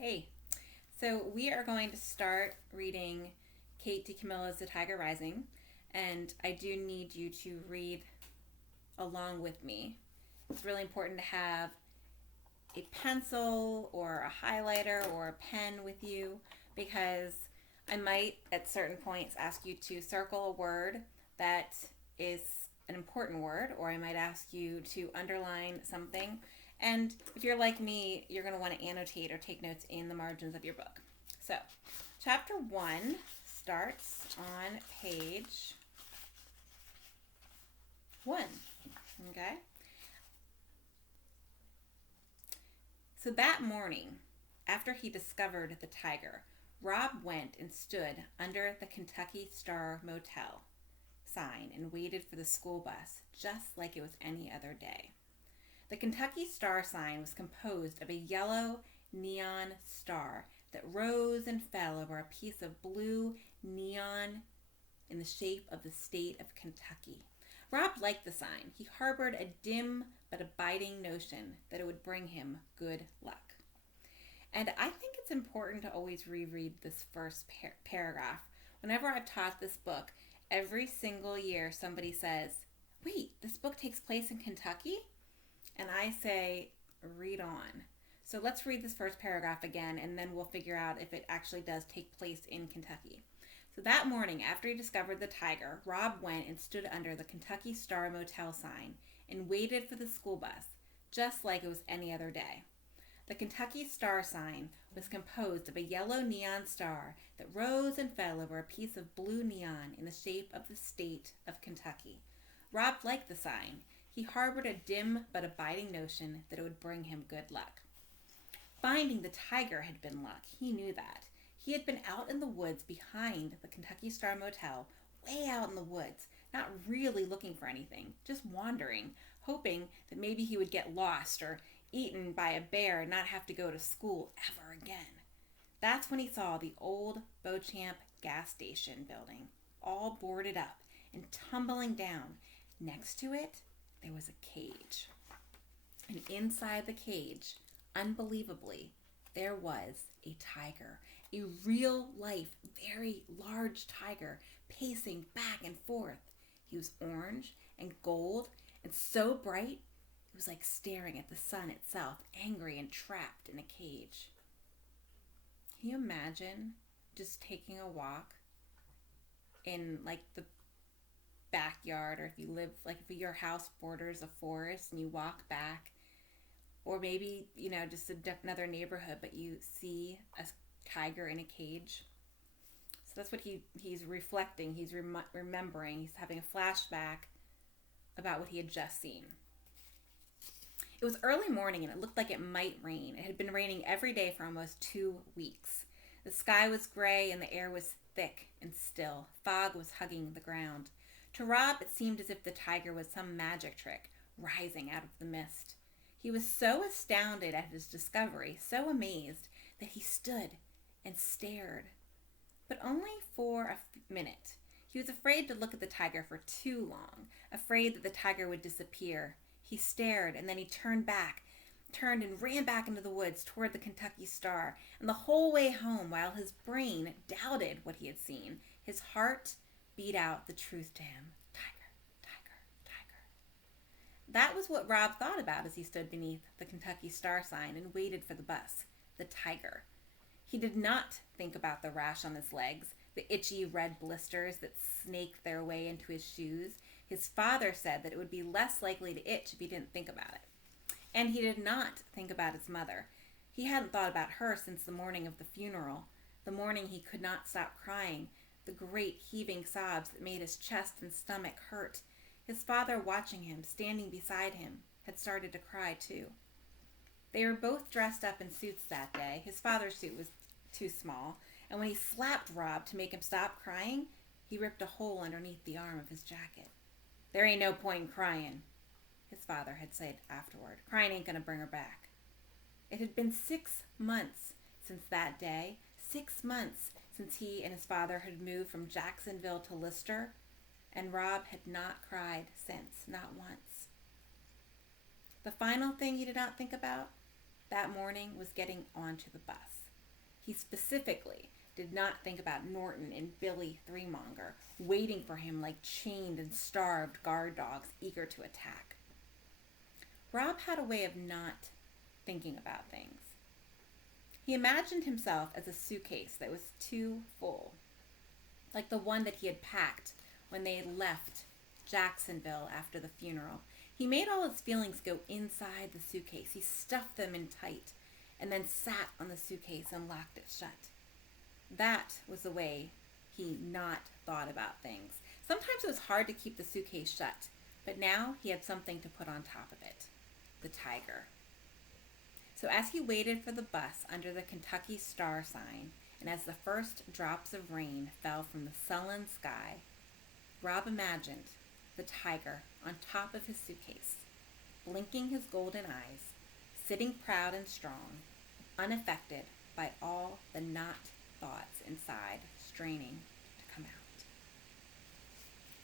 Hey, so we are going to start reading Kate DiCamilla's The Tiger Rising, and I do need you to read along with me. It's really important to have a pencil or a highlighter or a pen with you because I might at certain points ask you to circle a word that is an important word, or I might ask you to underline something. And if you're like me, you're going to want to annotate or take notes in the margins of your book. So, chapter 1 starts on page 1. Okay? So that morning, after he discovered the tiger, Rob went and stood under the Kentucky Star Motel sign and waited for the school bus just like it was any other day. The Kentucky Star sign was composed of a yellow neon star that rose and fell over a piece of blue neon in the shape of the state of Kentucky. Rob liked the sign. He harbored a dim but abiding notion that it would bring him good luck. And I think it's important to always reread this first paragraph. Whenever I've taught this book, every single year somebody says, "Wait, this book takes place in Kentucky?" And I say, read on. So let's read this first paragraph again, and then we'll figure out if it actually does take place in Kentucky. So that morning, after he discovered the tiger, Rob went and stood under the Kentucky Star Motel sign and waited for the school bus, just like it was any other day. The Kentucky Star sign was composed of a yellow neon star that rose and fell over a piece of blue neon in the shape of the state of Kentucky. Rob liked the sign. He harbored a dim but abiding notion that it would bring him good luck. Finding the tiger had been luck. He knew that. He had been out in the woods behind the Kentucky Star Motel, way out in the woods, not really looking for anything, just wandering, hoping that maybe he would get lost or eaten by a bear and not have to go to school ever again. That's when he saw the old Beauchamp gas station building, all boarded up and tumbling down. Next to it, there was a cage. And inside the cage, unbelievably, there was a tiger. A real life, very large tiger pacing back and forth. He was orange and gold and so bright it was like staring at the sun itself, angry and trapped in a cage. Can you imagine just taking a walk in like the backyard, or if you live like if your house borders a forest and you walk back, or maybe just another neighborhood, but you see a tiger in a cage? So that's what he's reflecting. He's remembering. He's having a flashback about what he had just seen. It was early morning and it looked like it might rain. It had been raining every day for almost 2 weeks. The sky was gray and the air was thick and still. Fog was hugging the ground. To Rob, it seemed as if the tiger was some magic trick, rising out of the mist. He was so astounded at his discovery, so amazed, that he stood and stared. But only for a minute. He was afraid to look at the tiger for too long, afraid that the tiger would disappear. He stared, and then he turned and ran back into the woods toward the Kentucky Star. And the whole way home, while his brain doubted what he had seen, his heart beat out the truth to him. Tiger, tiger, tiger. That was what Rob thought about as he stood beneath the Kentucky Star sign and waited for the bus. The tiger. He did not think about the rash on his legs, the itchy red blisters that snaked their way into his shoes. His father said that it would be less likely to itch if he didn't think about it. And he did not think about his mother. He hadn't thought about her since the morning of the funeral, the morning he could not stop crying, the great heaving sobs that made his chest and stomach hurt. His father, watching him, standing beside him, had started to cry too. They were both dressed up in suits that day. His father's suit was too small, and when he slapped Rob to make him stop crying, he ripped a hole underneath the arm of his jacket. "There ain't no point in crying," his father had said afterward. "Crying ain't gonna bring her back." It had been 6 months since that day, 6 months since he and his father had moved from Jacksonville to Lister, and Rob had not cried since, not once. The final thing he did not think about that morning was getting onto the bus. He specifically did not think about Norton and Billy Threemonger waiting for him like chained and starved guard dogs eager to attack. Rob had a way of not thinking about things. He imagined himself as a suitcase that was too full, like the one that he had packed when they left Jacksonville after the funeral. He made all his feelings go inside the suitcase. He stuffed them in tight and then sat on the suitcase and locked it shut. That was the way he not thought about things. Sometimes it was hard to keep the suitcase shut, but now he had something to put on top of it. The tiger. So as he waited for the bus under the Kentucky Star sign, and as the first drops of rain fell from the sullen sky, Rob imagined the tiger on top of his suitcase, blinking his golden eyes, sitting proud and strong, unaffected by all the not thoughts inside straining to come out.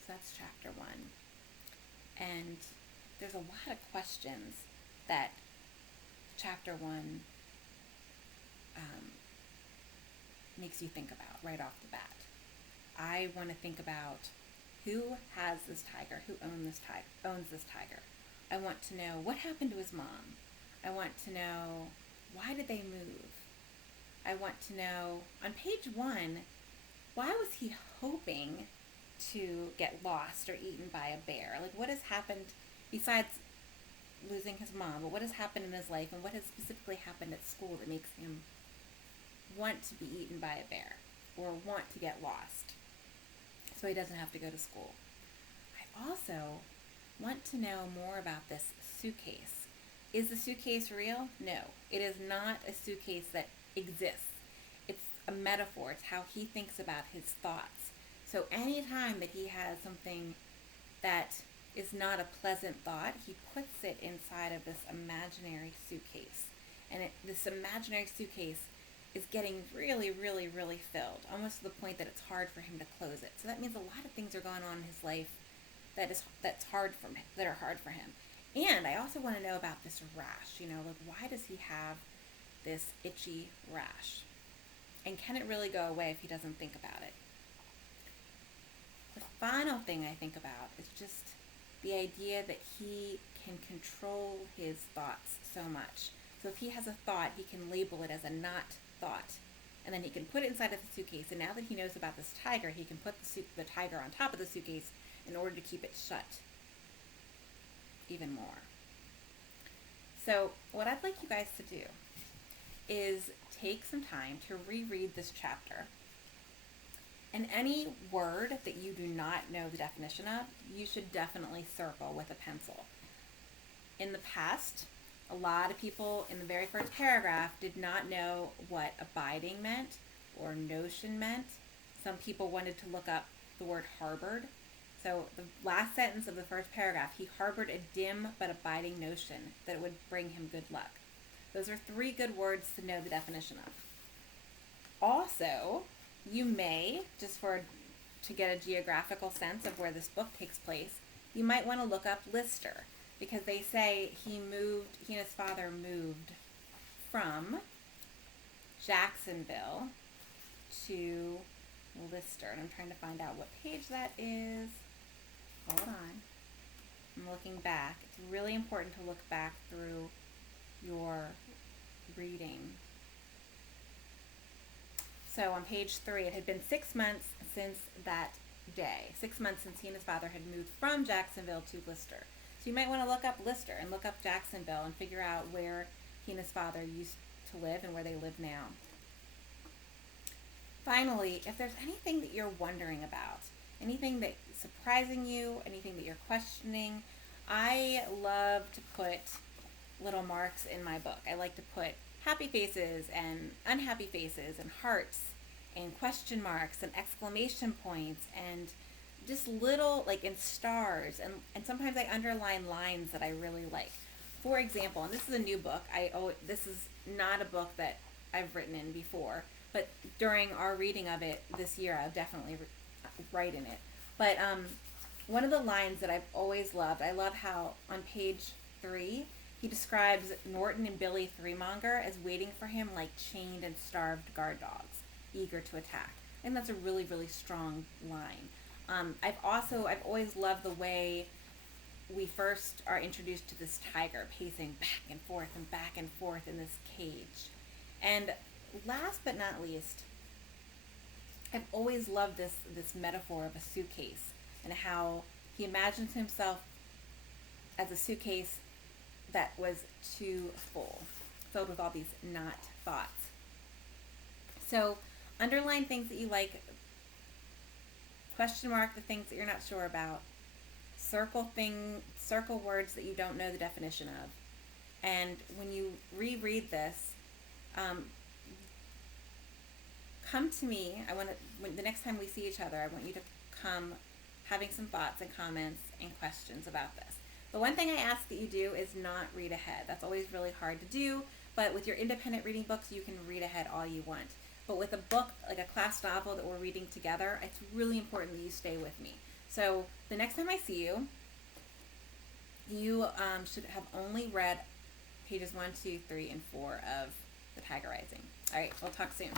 So that's chapter 1. And there's a lot of questions that chapter 1 makes you think about right off the bat. I want to think about who has this tiger, who owns this tiger. I want to know what happened to his mom. I want to know why did they move. I want to know on page 1, why was he hoping to get lost or eaten by a bear? Like, what has happened besides losing his mom, but what has happened in his life and what has specifically happened at school that makes him want to be eaten by a bear or want to get lost so he doesn't have to go to school? I also want to know more about this suitcase. Is the suitcase real? No, it is not a suitcase that exists. It's a metaphor. It's how he thinks about his thoughts. So anytime that he has something that is not a pleasant thought, he puts it inside of this imaginary suitcase. And this imaginary suitcase is getting really, really, really filled, almost to the point that it's hard for him to close it. So that means a lot of things are going on in his life that are hard for him. And I also want to know about this rash. Like, why does he have this itchy rash? And can it really go away if he doesn't think about it? The final thing I think about is just the idea that he can control his thoughts so much. So if he has a thought, he can label it as a not thought. And then he can put it inside of the suitcase. And now that he knows about this tiger, he can put the tiger on top of the suitcase in order to keep it shut even more. So what I'd like you guys to do is take some time to reread this chapter. And any word that you do not know the definition of, you should definitely circle with a pencil. In the past, a lot of people in the very first paragraph did not know what abiding meant or notion meant. Some people wanted to look up the word harbored. So the last sentence of the first paragraph, he harbored a dim but abiding notion that it would bring him good luck. Those are 3 good words to know the definition of. Also, you may, to get a geographical sense of where this book takes place, you might want to look up Lister, because they say he and his father moved from Jacksonville to Lister. And I'm trying to find out what page that is. Hold on. I'm looking back. It's really important to look back through your reading. So on page 3, it had been 6 months since that day. 6 months since he and his father had moved from Jacksonville to Lister. So you might want to look up Lister and look up Jacksonville and figure out where he and his father used to live and where they live now. Finally, if there's anything that you're wondering about, anything that's surprising you, anything that you're questioning, I love to put little marks in my book. I like to put happy faces and unhappy faces and hearts and question marks and exclamation points and just little, like in stars, and sometimes I underline lines that I really like. For example, and this is a new book, this is not a book that I've written in before, but during our reading of it this year, I'll definitely write in it. But one of the lines that I've always loved, I love how on page 3, He describes Norton and Billy Threemonger as waiting for him like chained and starved guard dogs, eager to attack. And that's a really, really strong line. I've always loved the way we first are introduced to this tiger pacing back and forth in this cage. And last but not least, I've always loved this metaphor of a suitcase and how he imagines himself as a suitcase that was too full, filled with all these not thoughts. So underline things that you like, question mark the things that you're not sure about, circle words that you don't know the definition of. And when you reread this, come to me. The next time we see each other, I want you to come having some thoughts and comments and questions about this. The one thing I ask that you do is not read ahead. That's always really hard to do, but with your independent reading books, you can read ahead all you want. But with a book, like a class novel that we're reading together, it's really important that you stay with me. So the next time I see you, you should have only read pages 1, 2, 3, and 4 of The Tiger Rising. All right, we'll talk soon.